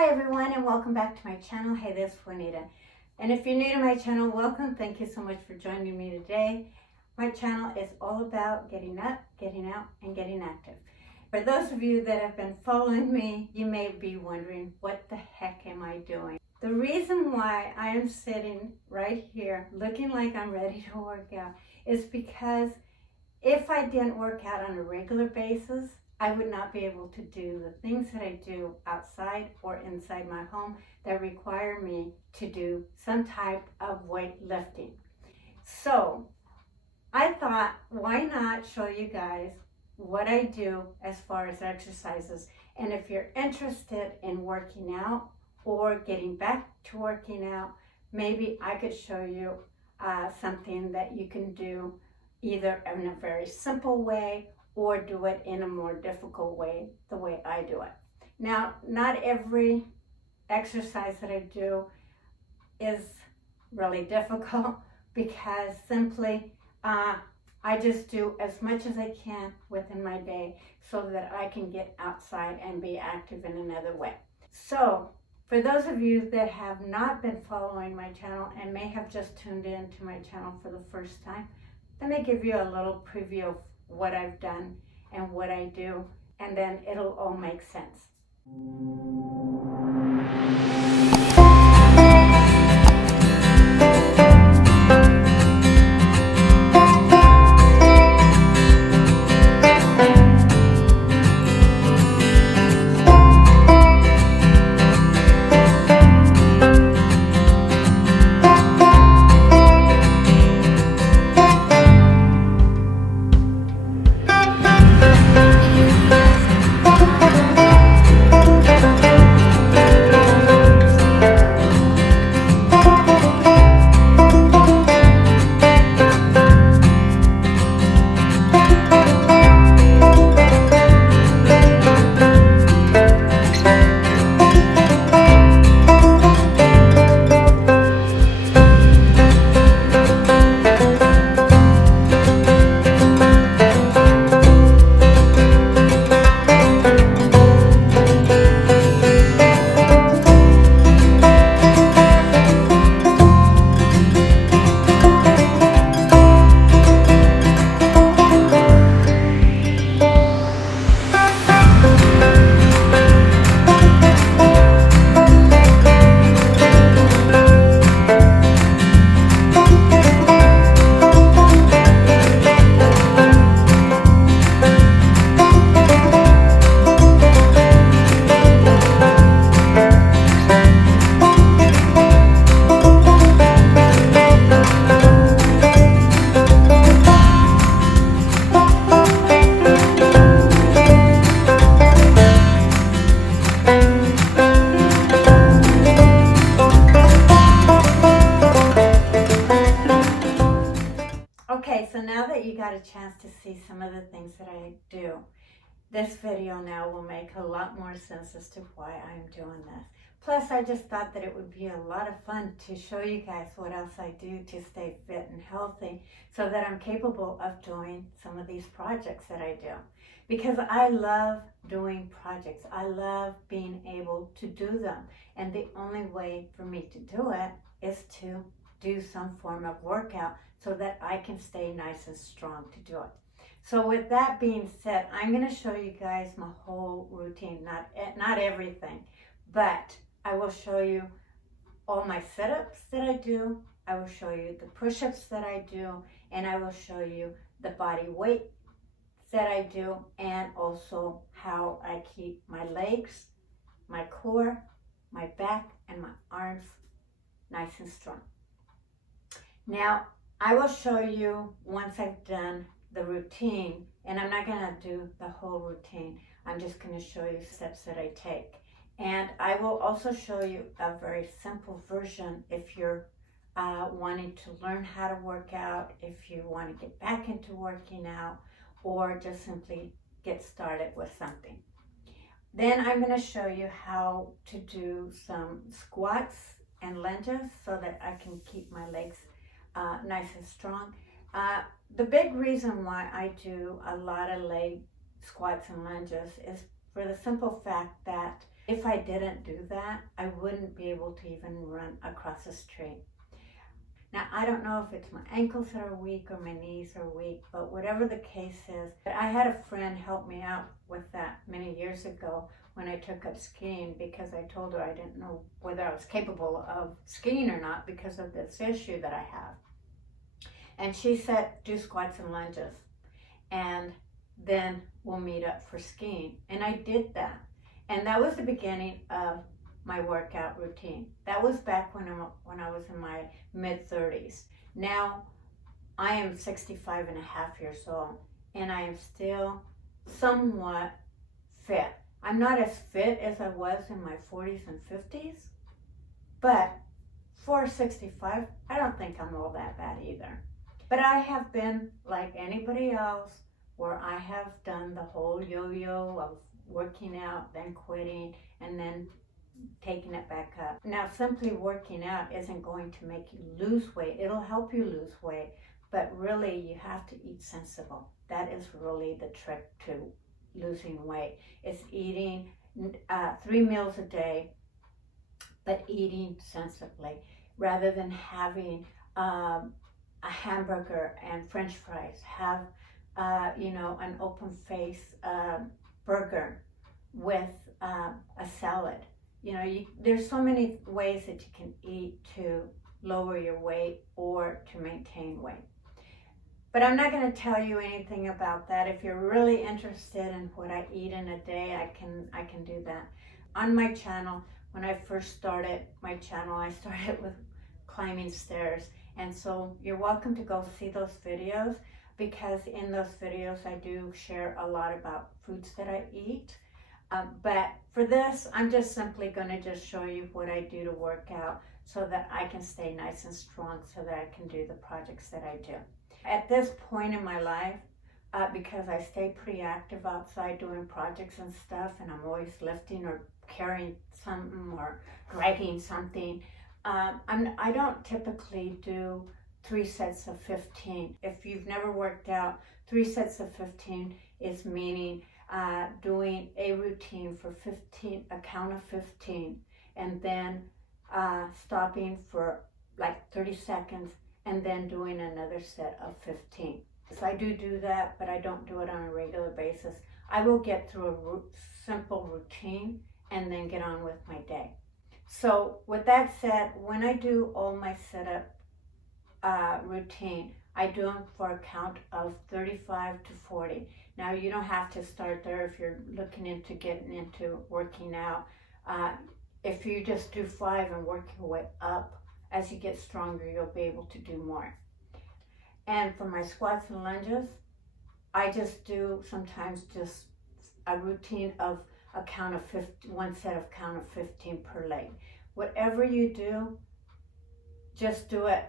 Hi everyone, and welcome back to my channel. Hey, this is Juanita. And if you're new to my channel, welcome. Thank you so much for joining me today. My channel is all about getting up, getting out, and getting active. For those of you that have been following me, you may be wondering, what the heck am I doing? The reason why I am sitting right here looking like I'm ready to work out is because if I didn't work out on a regular basis, I would not be able to do the things that I do outside or inside my home that require me to do some type of weightlifting. So I thought, why not show you guys what I do as far as exercises? And if you're interested in working out or getting back to working out, maybe I could show you something that you can do either in a very simple way or do it in a more difficult way, the way I do it. Now, not every exercise that I do is really difficult because simply I just do as much as I can within my day so that I can get outside and be active in another way. So, for those of you that have not been following my channel and may have just tuned in to my channel for the first time, let me give you a little preview of what I've done and what I do, and then it'll all make sense. Okay, so now that you got a chance to see some of the things that I do, this video now will make a lot more sense as to why I'm doing this. Plus, I just thought that it would be a lot of fun to show you guys what else I do to stay fit and healthy so that I'm capable of doing some of these projects that I do. Because I love doing projects. I love being able to do them. And the only way for me to do it is to do some form of workout so that I can stay nice and strong to do it. So with that being said, I'm going to show you guys my whole routine, not everything, but I will show you all my sit-ups that I do, I will show you the push-ups that I do, and I will show you the body weight that I do, and also how I keep my legs, my core, my back, and my arms nice and strong. Now, I will show you once I've done the routine, and I'm not going to do the whole routine. I'm just going to show you steps that I take. And I will also show you a very simple version if you're wanting to learn how to work out, if you want to get back into working out, or just simply get started with something. Then I'm going to show you how to do some squats and lunges so that I can keep my legs nice and strong. The big reason why I do a lot of leg squats and lunges is for the simple fact that If I didn't do that, I wouldn't be able to even run across the street. Now, I don't know if it's my ankles that are weak or my knees are weak, but whatever the case is, I had a friend help me out with that many years ago when I took up skiing, because I told her I didn't know whether I was capable of skiing or not because of this issue that I have. And she said, do squats and lunges, and then we'll meet up for skiing. And I did that. And that was the beginning of my workout routine. That was back when I was in my mid-30s. Now I am 65 and a half years old, and I am still somewhat fit. I'm not as fit as I was in my 40s and 50s, but for 65, I don't think I'm all that bad either. But I have been like anybody else, where I have done the whole yo-yo of working out, then quitting, and then taking it back up. Now, simply working out isn't going to make you lose weight. It'll help you lose weight, but really you have to eat sensible. That is really the trick to losing weight. It's eating 3 meals a day, but eating sensibly, rather than having a hamburger and French fries. Have an open face burger with a salad. There's so many ways that you can eat to lower your weight or to maintain weight. But I'm not going to tell you anything about that. If you're really interested in what I eat in a day, I can do that. On my channel, when I first started my channel, I started with climbing stairs. And so you're welcome to go see those videos, because in those videos I do share a lot about foods that I eat. But for this, I'm just simply going to just show you what I do to work out so that I can stay nice and strong, so that I can do the projects that I do. At this point in my life, because I stay pretty active outside doing projects and stuff, and I'm always lifting or carrying something or dragging something, I don't typically do 3 sets of 15. If you've never worked out, 3 sets of 15 is meaning doing a routine for a count of 15, and then stopping for like 30 seconds, and then doing another set of 15. So I do that, but I don't do it on a regular basis. I will get through a simple routine and then get on with my day. So with that said, when I do all my setup routine, I do them for a count of 35 to 40. Now, you don't have to start there if you're looking into getting into working out. If you just do 5 and work your way up, as you get stronger, you'll be able to do more. And for my squats and lunges, I just do sometimes just a routine of a count of 15, 1 set of count of 15 per leg. Whatever you do, just do it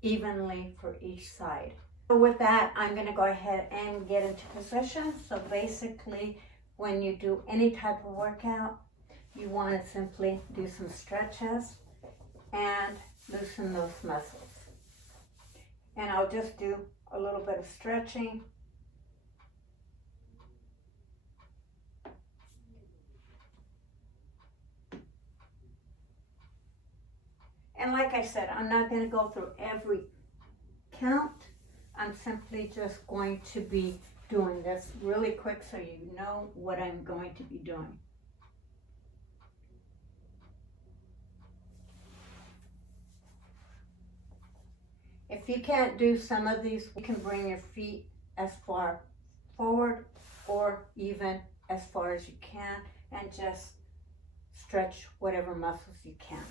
evenly for each side. So with that, I'm going to go ahead and get into position. So basically, when you do any type of workout, you want to simply do some stretches and loosen those muscles. And I'll just do a little bit of stretching. And like I said, I'm not going to go through every count. I'm simply just going to be doing this really quick so you know what I'm going to be doing. If you can't do some of these, you can bring your feet as far forward or even as far as you can, and just stretch whatever muscles you can.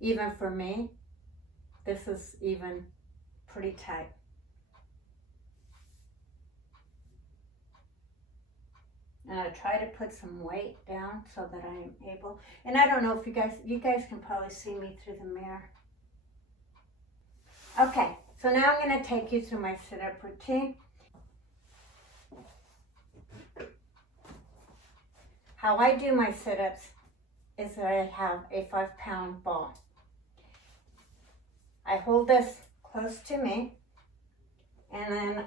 Even for me, this is even pretty tight. And I try to put some weight down so that I am able, and I don't know if you guys can probably see me through the mirror. Okay, so now I'm going to take you through my sit-up routine. How I do my sit-ups is that I have a 5-pound ball. I hold this close to me, and then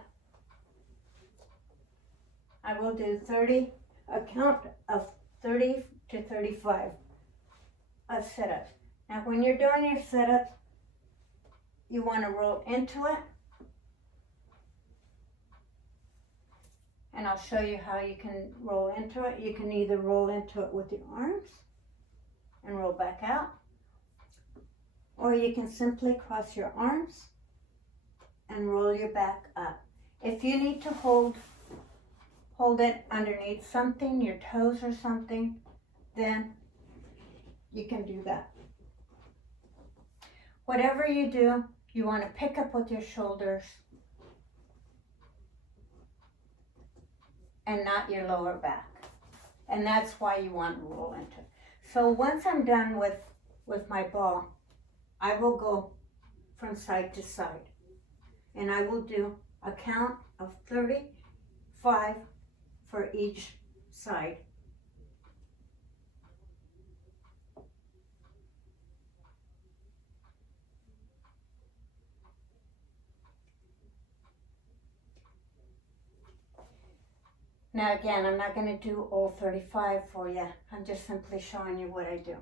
I will do 30 a count of 30 to 35 of sit-ups. Now when you're doing your sit-ups, you want to roll into it. And I'll show you how you can roll into it. You can either roll into it with your arms and roll back out, or you can simply cross your arms and roll your back up. If you need to hold it underneath something, your toes or something, then you can do that. Whatever you do, you want to pick up with your shoulders and not your lower back. And that's why you want to roll into it. So once I'm done with my ball, I will go from side to side. And I will do a count of 35 for each side. Now again, I'm not going to do all 35 for you. I'm just simply showing you what I do.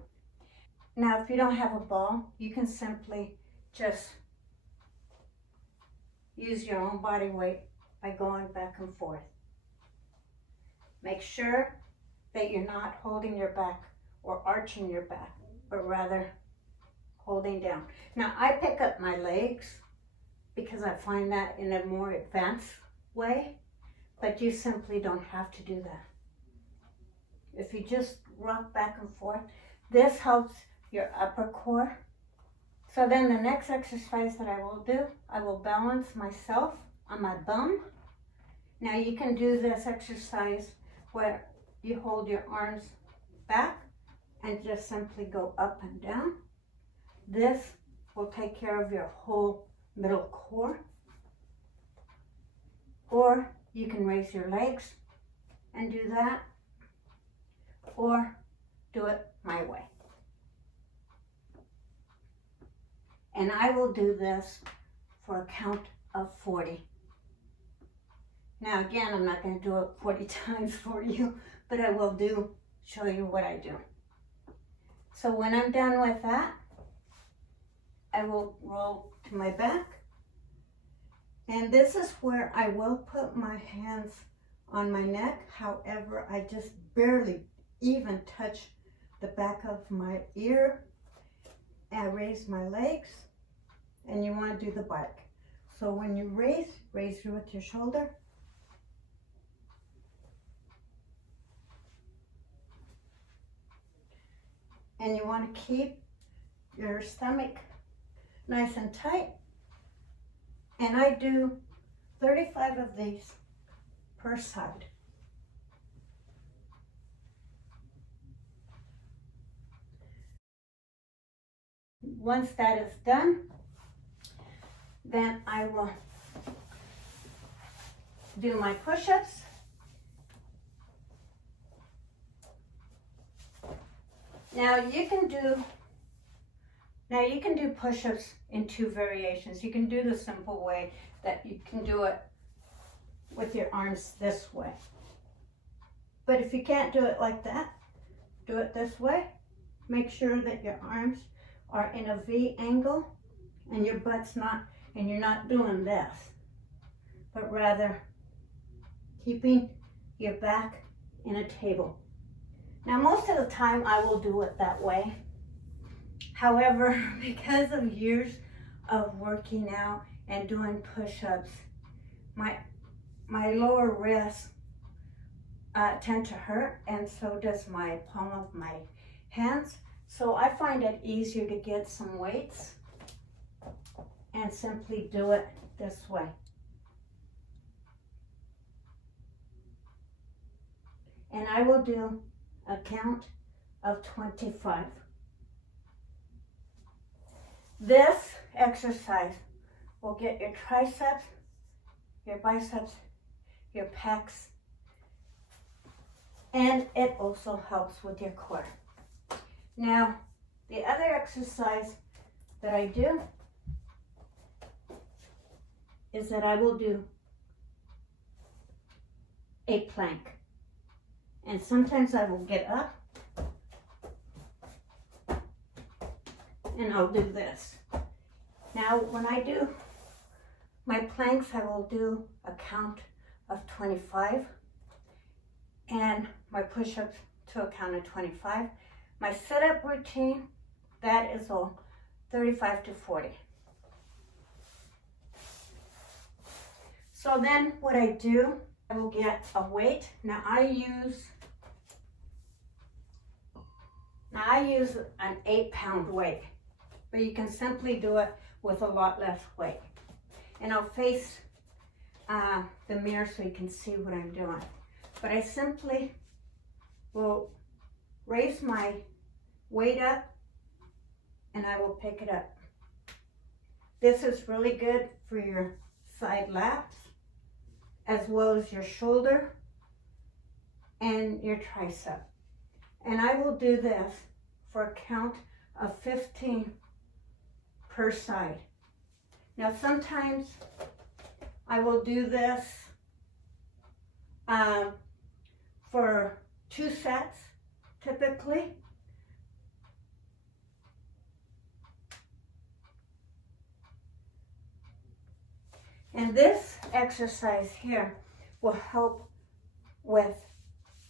Now if you don't have a ball, you can simply just use your own body weight by going back and forth. Make sure that you're not holding your back or arching your back, but rather holding down. Now I pick up my legs because I find that in a more advanced way, but you simply don't have to do that. If you just rock back and forth, this helps your upper core. So then the next exercise that I will do, I will balance myself on my bum. Now you can do this exercise where you hold your arms back and just simply go up and down. This will take care of your whole middle core. Or you can raise your legs and do that, or do it my way. And I will do this for a count of 40. Now again, I'm not going to do it 40 times for you, but I will show you what I do. So when I'm done with that, I will roll to my back. And this is where I will put my hands on my neck. However, I just barely even touch the back of my ear. And I raise my legs, and you want to do the back. So when you raise you with your shoulder. And you want to keep your stomach nice and tight. And I do 35 of these per side. Once that is done, then I will do my push-ups. Now you can do push-ups in two variations. You can do the simple way that you can do it with your arms this way. But if you can't do it like that, do it this way. Make sure that your arms are in a V angle and your butt's not, and you're not doing this, but rather keeping your back in a table. Now most of the time I will do it that way. However, because of years of working out and doing push-ups, my lower wrists tend to hurt, and so does my palm of my hands. So I find it easier to get some weights and simply do it this way. And I will do a count of 25. This exercise will get your triceps, your biceps, your pecs, and it also helps with your core. Now, the other exercise that I do is that I will do a plank. And sometimes I will get up and I'll do this. Now, when I do my planks, I will do a count of 25, and my push-ups to a count of 25. My sit-up routine, that is all 35 to 40. So then what I do, I will get a weight. Now I use an 8-pound weight, but you can simply do it with a lot less weight. And I'll face the mirror so you can see what I'm doing. But I simply will raise my weight up and I will pick it up. This is really good for your side lats, as well as your shoulder and your tricep. And I will do this for a count of 15 per side. Now sometimes I will do this for 2 sets typically. And this exercise here will help with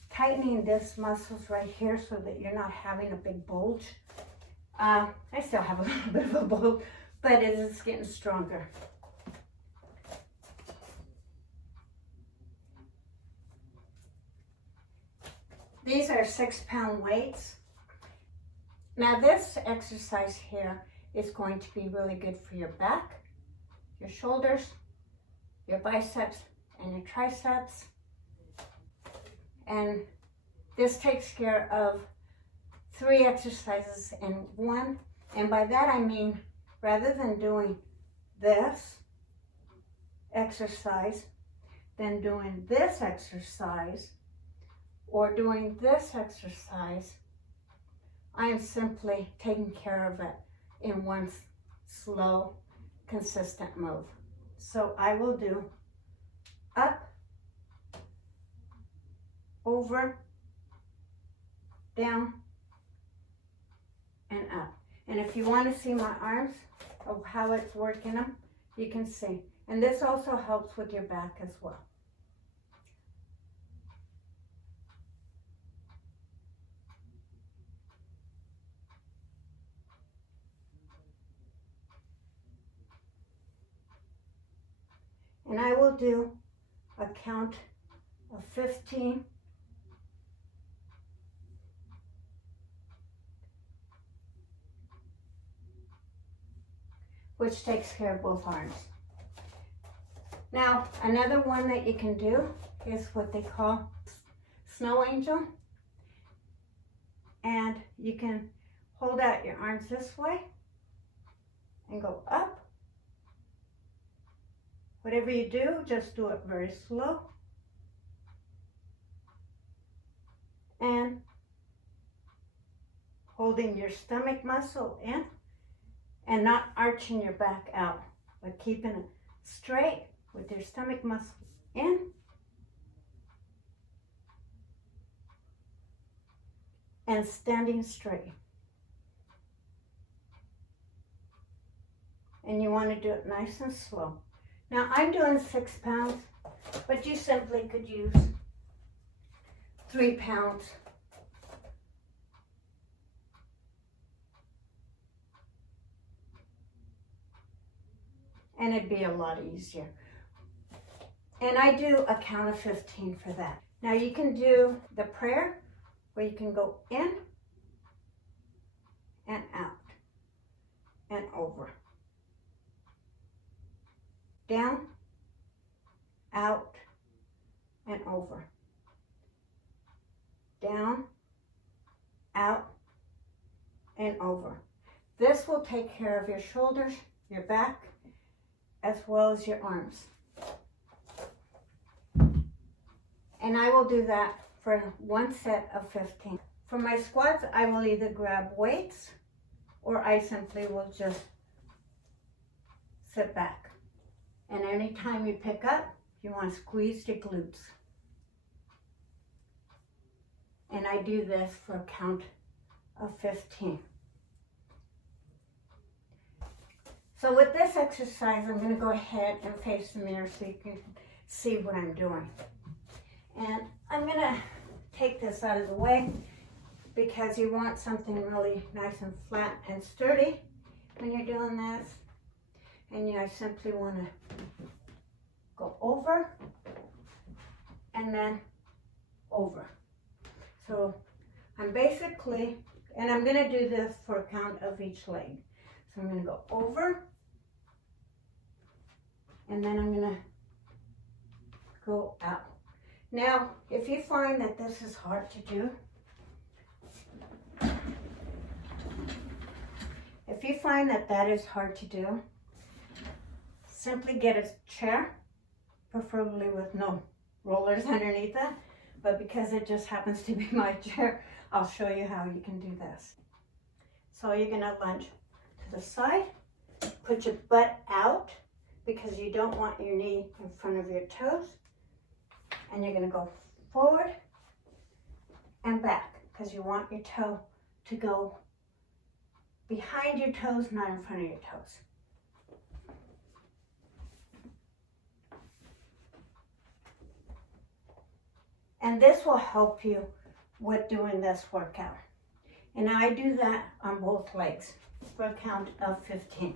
tightening this muscles right here so that you're not having a big bulge. I still have a little bit of a bulge, but it is getting stronger. These are 6-pound weights. Now this exercise here is going to be really good for your back, your shoulders, your biceps, and your triceps. And this takes care of 3 exercises in one. And by that I mean, rather than doing this exercise, then doing this exercise, or doing this exercise, I am simply taking care of it in one slow, consistent move. So I will do up, over, down, and up. And if you want to see my arms, of how it's working them, you can see. And this also helps with your back as well. And I will do a count of 15. Which takes care of both arms. Now, another one that you can do is what they call snow angel. And you can hold out your arms this way and go up. Whatever you do, just do it very slow. And holding your stomach muscle in and not arching your back out, but keeping it straight with your stomach muscle in. And standing straight. And you want to do it nice and slow. Now I'm doing 6 pounds, but you simply could use 3 pounds. And it'd be a lot easier. And I do a count of 15 for that. Now you can do the prayer where you can go in and out and over. Down, out, and over. Down, out, and over. This will take care of your shoulders, your back, as well as your arms. And I will do that for one set of 15. For my squats, I will either grab weights or I simply will just sit back. And anytime you pick up, you want to squeeze your glutes. And I do this for a count of 15. So with this exercise, I'm going to go ahead and face the mirror so you can see what I'm doing. And I'm going to take this out of the way because you want something really nice and flat and sturdy when you're doing this. And I simply want to go over and then over. So I'm basically, and I'm going to do this for a count of each leg. So I'm going to go over, and then I'm going to go out. Now, if you find that this is hard to do, simply get a chair, preferably with no rollers underneath it. But because it just happens to be my chair, I'll show you how you can do this. So you're going to lunge to the side, put your butt out because you don't want your knee in front of your toes. And you're going to go forward and back because you want your toe to go behind your toes, not in front of your toes. And this will help you with doing this workout. And now I do that on both legs for a count of 15.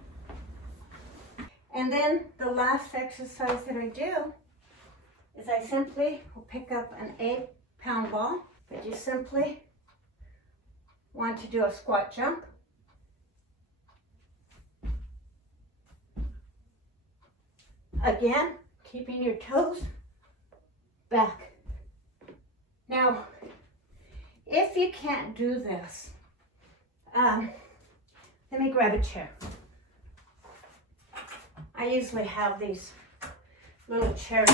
And then the last exercise that I do is I simply will pick up an 8-pound ball, but you simply want to do a squat jump. Again, keeping your toes back. Now, if you can't do this, let me grab a chair. I usually have these little chairs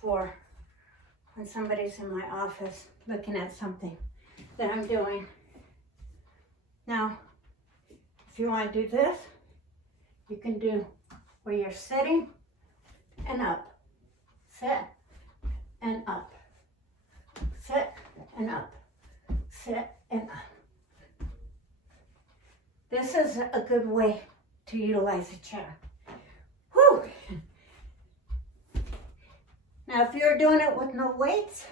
for when somebody's in my office looking at something that I'm doing. Now, if you want to do this, you can do where you're sitting and up, sit and up, sit and up, sit and up. This is a good way to utilize a chair. Whew. Now, if you're doing it with no weights,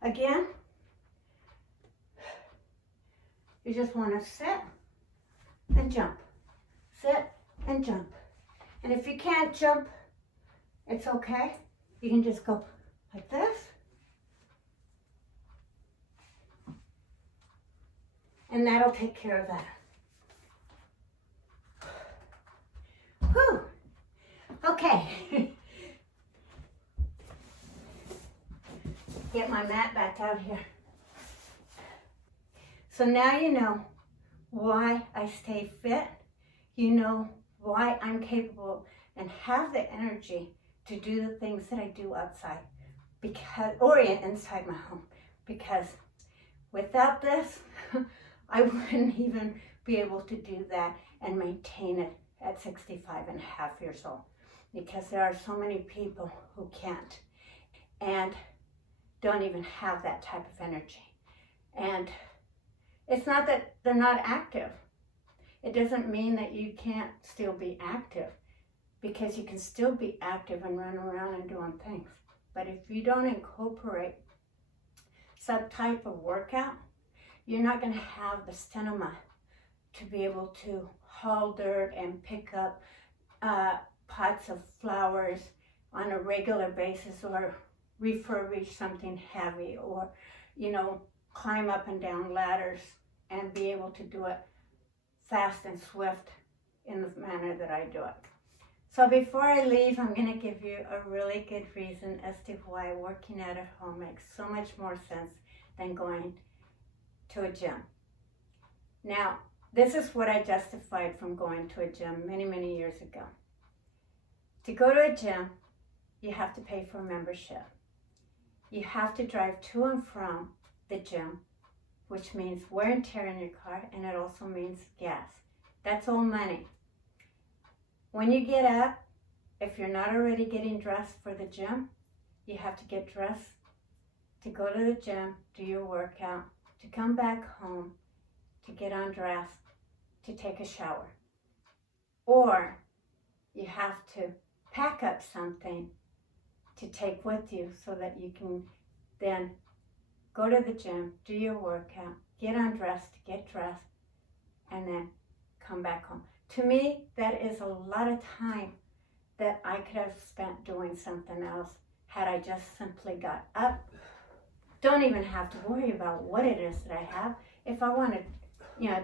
again, you just want to sit and jump, sit and jump. And if you can't jump, it's okay. You can just go like this. And that'll take care of that. Whew. Okay. Get my mat back out here. So now you know why I stay fit. You know why I'm capable and have the energy to do the things that I do outside or inside my home. Because without this, I wouldn't even be able to do that and maintain it at 65 and a half years old. Because there are so many people who can't and don't even have that type of energy. And it's not that they're not active. It doesn't mean that you can't still be active, because you can still be active and run around and doing things. But if you don't incorporate some type of workout, you're not going to have the stamina to be able to haul dirt and pick up pots of flowers on a regular basis, or refurbish something heavy, or, climb up and down ladders and be able to do it fast and swift in the manner that I do it. So before I leave, I'm going to give you a really good reason as to why working out at home makes so much more sense than going to a gym. Now, this is what I justified from going to a gym many, many years ago. To go to a gym, you have to pay for a membership. You have to drive to and from the gym, which means wear and tear in your car, and it also means gas. That's all money. When you get up, if you're not already getting dressed for the gym, you have to get dressed to go to the gym, do your workout, to come back home, to get undressed, to take a shower. Or you have to pack up something to take with you so that you can then go to the gym, do your workout, get undressed, get dressed, and then come back home. To me, that is a lot of time that I could have spent doing something else had I just simply got up. Don't even have to worry about what it is that I have. If I want to,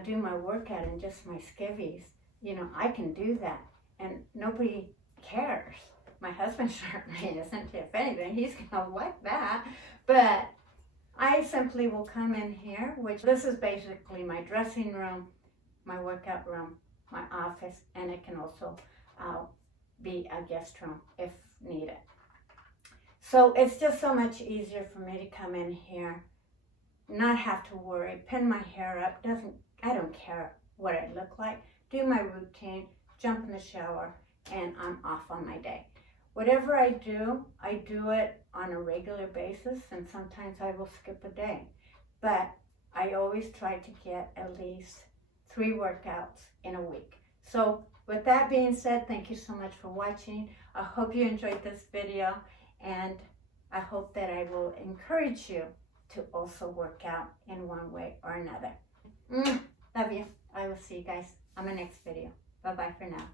do my workout in just my skivvies, I can do that. And nobody cares. My husband certainly isn't. If anything, he's gonna like that. But I simply will come in here, which this is basically my dressing room, my workout room, my office, and it can also be a guest room if needed. So it's just so much easier for me to come in here, not have to worry, pin my hair up, I don't care what I look like, do my routine, jump in the shower, and I'm off on my day. Whatever I do it on a regular basis, and sometimes I will skip a day. But I always try to get at least 3 workouts in a week. So with that being said, thank you so much for watching. I hope you enjoyed this video, and I hope that I will encourage you to also work out in one way or another. Love you. I will see you guys on my next video. Bye-bye for now.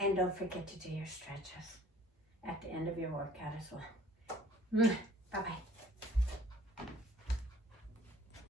And don't forget to do your stretches at the end of your workout as well. Bye-bye.